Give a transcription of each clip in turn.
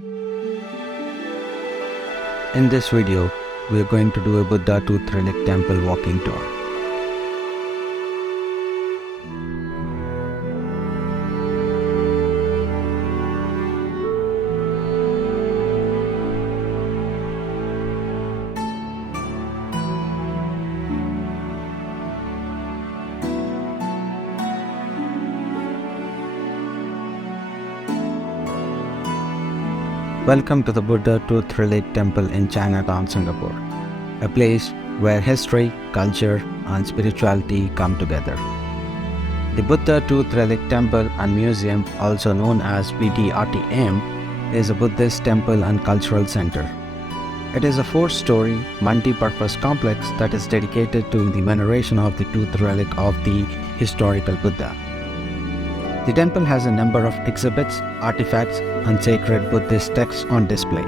In this video, we are going to do a Buddha Tooth Relic Temple walking tour. Welcome to the Buddha Tooth Relic Temple in Chinatown, Singapore, a place where history, culture, and spirituality come together. The Buddha Tooth Relic Temple and Museum, also known as BTRTM, is a Buddhist temple and cultural center. It is a 4-story, multi-purpose complex that is dedicated to the veneration of the tooth relic of the historical Buddha. The temple has a number of exhibits, artifacts, and sacred Buddhist texts on display.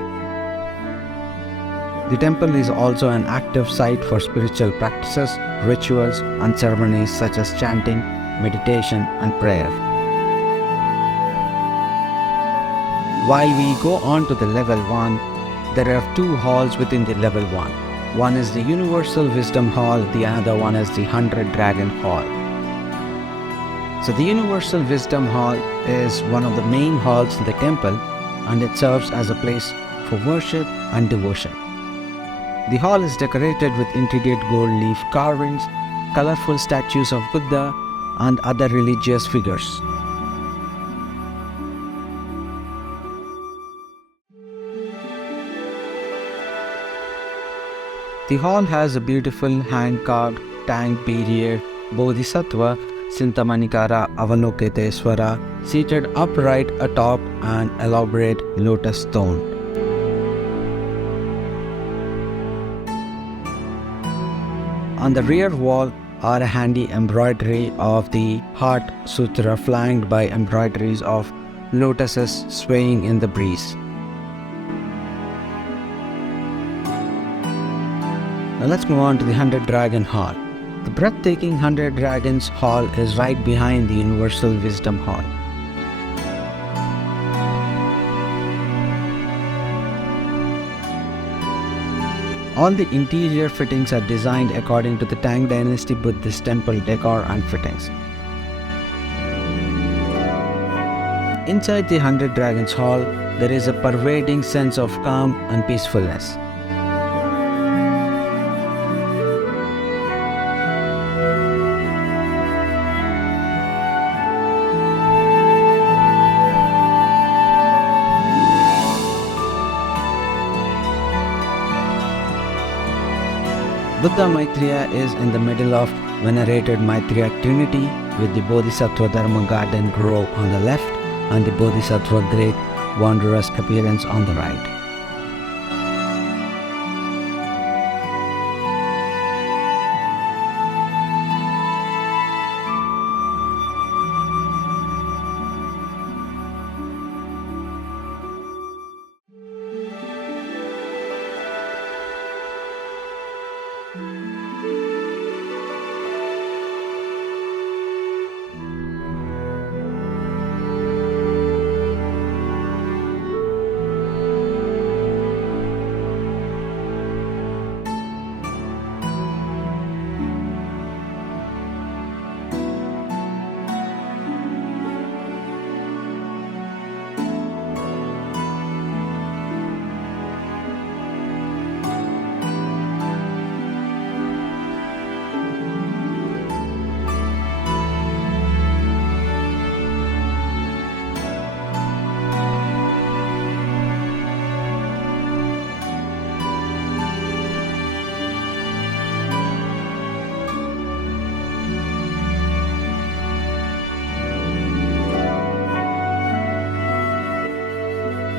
The temple is also an active site for spiritual practices, rituals, and ceremonies such as chanting, meditation, and prayer. While we go on to the level 1, there are 2 halls within the level 1. One is the Universal Wisdom Hall, the other one is the 100 Dragon Hall. So the Universal Wisdom Hall is one of the main halls in the temple, and it serves as a place for worship and devotion. The hall is decorated with intricate gold leaf carvings, colorful statues of Buddha, and other religious figures. The hall has a beautiful hand-carved Tang period Bodhisattva Sintamanikara Avalokiteswara seated upright atop an elaborate lotus stone. On the rear wall are a handy embroidery of the Heart Sutra flanked by embroideries of lotuses swaying in the breeze. Now let's move on to the 100 Dragon Hall. The breathtaking 100 Dragons Hall is right behind the Universal Wisdom Hall. All the interior fittings are designed according to the Tang Dynasty Buddhist temple decor and fittings. Inside the 100 Dragons Hall, there is a pervading sense of calm and peacefulness. Buddha Maitreya is in the middle of venerated Maitreya Trinity with the Bodhisattva Dharma Garden Grove on the left and the Bodhisattva Great Wanderer's Appearance on the right.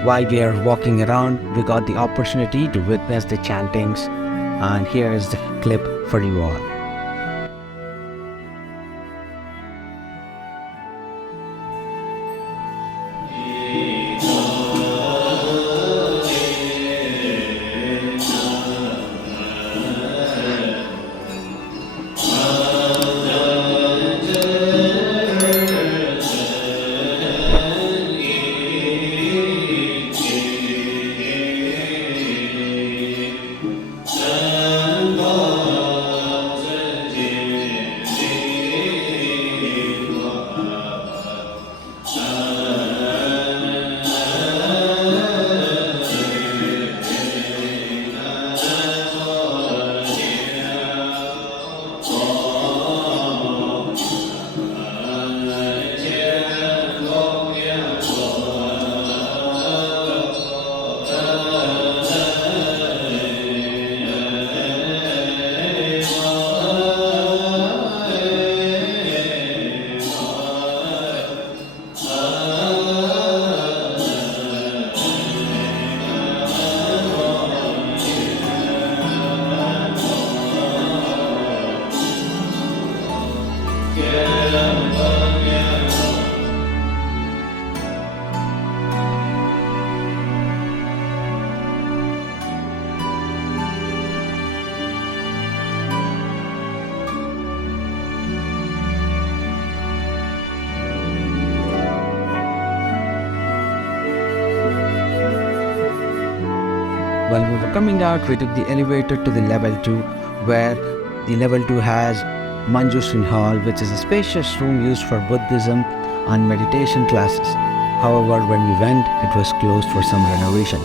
While we are walking around, we got the opportunity to witness the chantings, and here is the clip for you all. While we were coming out, we took the elevator to the level 2, where the level 2 has Manjushri Hall, which is a spacious room used for Buddhism and meditation classes. However, when we went, it was closed for some renovation.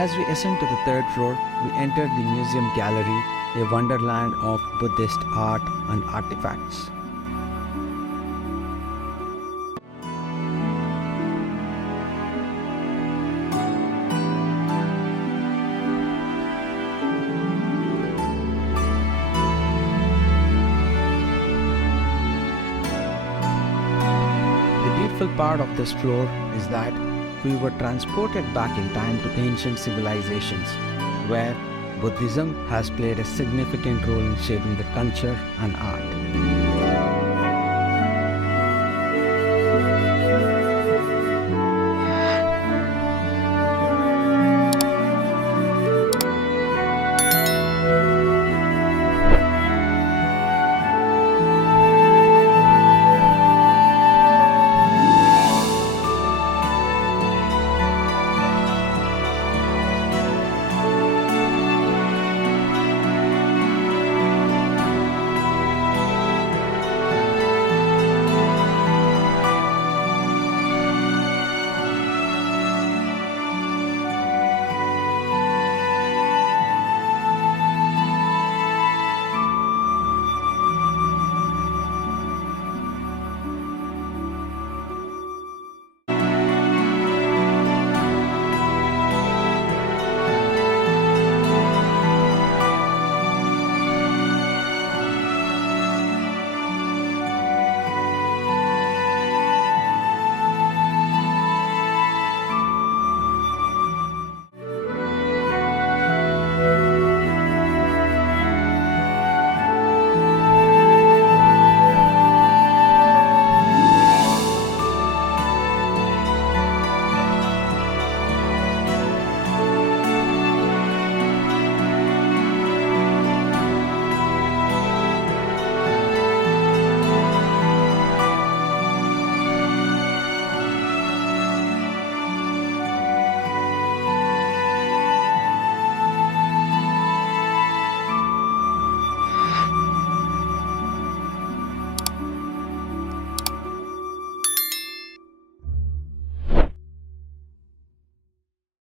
As we ascend to the third floor, we entered the museum gallery, a wonderland of Buddhist art and artifacts. The beautiful part of this floor is that we were transported back in time to ancient civilizations, where Buddhism has played a significant role in shaping the culture and art.